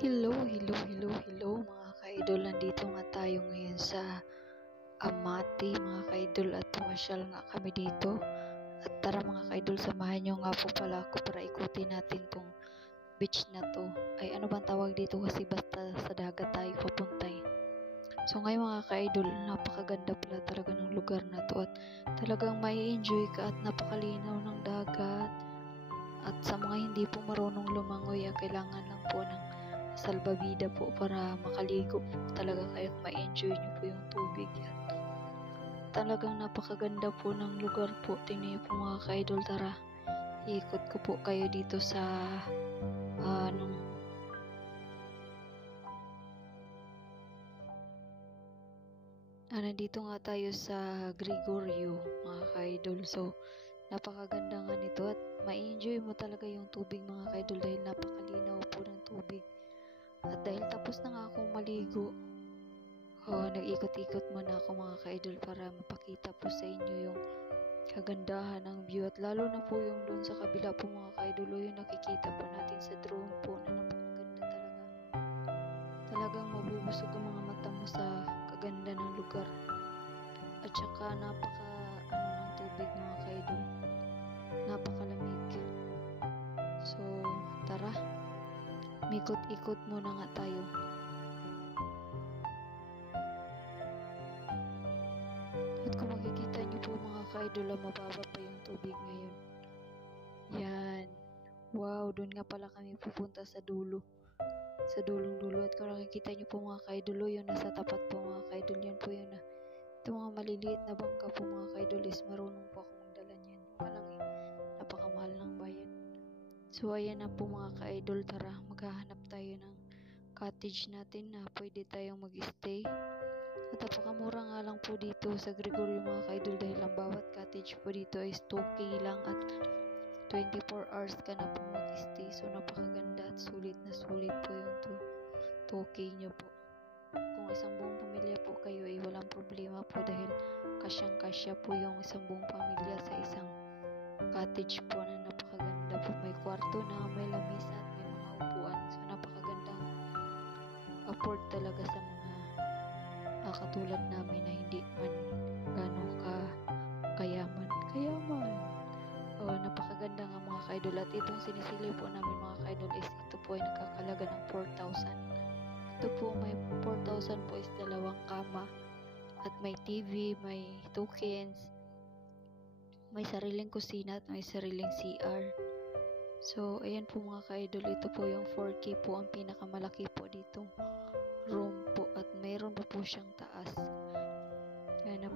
Hello mga ka-idol. Nandito nga tayo ngayon sa Amati mga ka-idol at pumasyal nga kami dito. At tara mga ka-idol, samahan nyo nga po pala ako para ikutin natin tong beach na to. Ay ano bang tawag dito kasi basta sa dagat tayo papuntay. So ngayon mga ka-idol, napakaganda pala talaga ng lugar na to at talagang may enjoy ka at napakalinaw ng dagat. At sa mga hindi po marunong lumangoy, kailangan lang po ng salbabida po para makaligo talaga kayo at ma-enjoy nyo po yung tubig yan. Talagang napakaganda po ng lugar po. Tingnan nyo po mga ka-idol, tara iikot ko po kayo dito sa nandito nga tayo sa Gregorio mga ka-idol. So napakaganda nga nito at ma-enjoy mo talaga yung tubig mga ka-idol dahil napakalinaw po ng tubig. At dahil tapos na nga akong maligo, nag-ikot-ikot muna ako mga ka-idol para mapakita po sa inyo yung kagandahan ng view. At lalo na po yung doon sa kabila po mga ka-idol, yung nakikita po natin sa drone po na napakaganda talaga. Talagang mabubusog ang mga mata mo sa kaganda ng lugar. At saka napaka ng tubig mga ka-idol, napakalamig. So tara, mikot-ikot muna nga tayo. At kung makikita nyo po mga ka-idol, mababa pa yung tubig ngayon. Yan. Wow, doon nga pala kami pupunta sa dulo. Sa dulong-dulo. At kung nakikita nyo po mga ka-idol, yung nasa tapat po mga ka-idol, yan po yun na. Ito mga maliliit na bangka po mga ka-idol is marunong po akong magdala niyan. Walang napakamahal ng bayan. So ayan na po mga ka-idol, tara maghahanap tayo ng cottage natin na pwede tayong mag-stay. At napakamura nga lang po dito sa Gregorio mga ka-idol dahil ang bawat cottage po dito is 2K lang at 24 hours ka na po mag-stay. So napakaganda at sulit na sulit po yung 2K nyo po. Kung isang buong pamilya po kayo ay walang problema po dahil kasyang-kasya po yung isang buong pamilya sa isang cottage po na napakaganda po. May kwarto na, may lamisa at may mga upuan. So napakagandang afford talaga sa mga katulad namin na hindi man gano'ng kayaman. Napakaganda nga mga ka-idol. At itong sinisili po namin mga ka-idol is ito po ay nakakalaga ng 4,000. Ito po may 4,000 po is dalawang kama at may TV, may tokens, may sariling kusina at may sariling CR. So ayan po mga ka-idol, ito po yung 4K po ang pinakamalaki po dito room po at mayroon po siyang taas. Ayan,